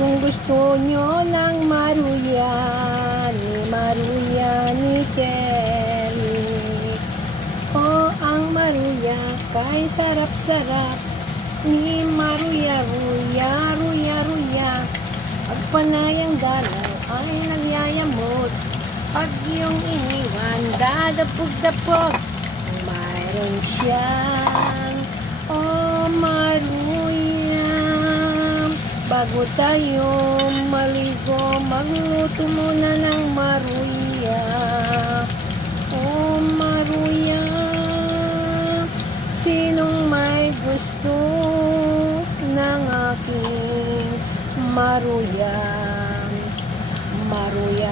Kung gusto nyo ng maruya ni Shelly. O ang maruya kay sarap-sarap ni Maruya, ruya. Pagpanayang dalaw ay nagyayamot. Pag iyong iniwan, dadapog-dapog. Mayroon siyang, maruya. Bago tayo maligo, magluto muna ng maruya. Maruya. Sinong may gusto ng aking maruya? Maruya.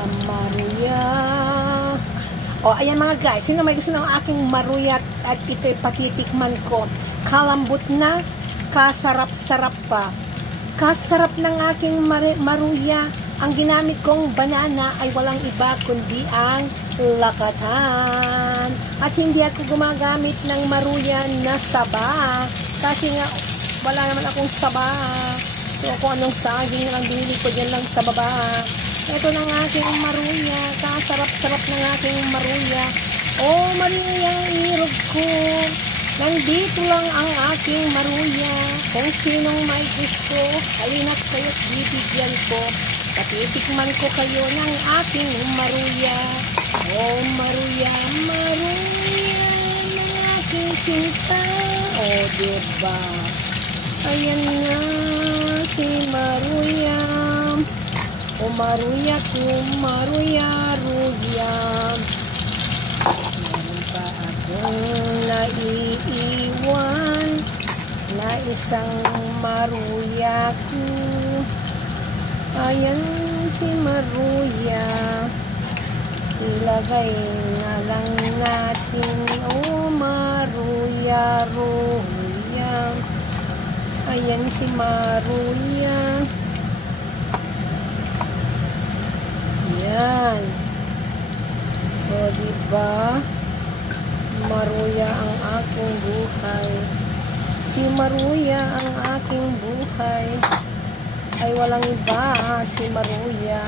Ayan mga guys, sino may gusto ng aking maruya at ito'y patitikman ko. Kalambot na, kasarap-sarap pa. Kasarap ng aking maruya. Ang ginamit kong banana ay walang iba kundi ang lakatan. At hindi ako gumagamit ng maruya na saba. Kasi nga, wala naman akong saba. So, kung anong saging ang binili ko dyan lang sa baba. Ito ng aking maruya. Kasarap-sarap ng aking maruya. Maruya, irog ko. Nandito lang ang aking maruya. Kung sinong may gusto, halina't kayo't bibigyan ko. Patitikman ko kayo ng aking maruya. Maruya ng aking sinta. Diba? Ayan na si maruya. Maruya ko, ruya. Meron pa akong naiiwan na isang maruya ko. Ayan si maruya. Ilagay na lang natin. Maruya. Ayan si maruya. Yan. Diba? Maruya ang aking buhay. Si maruya ang aking buhay. Ay walang iba, si maruya.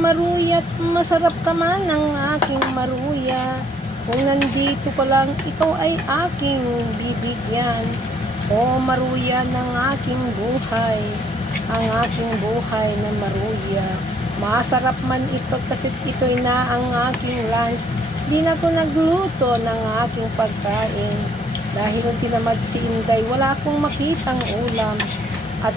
Maruya't masarap ka man ang aking maruya. Kung nandito pa lang, ito ay aking bibigyan. Maruya ng aking buhay. Ang aking buhay na maruya. Masarap man ito kasi ito'y na ang aking lunch. Di na ko nagluto ng aking pagkain. Dahil tinamad si Inday, wala akong makitang ulam. At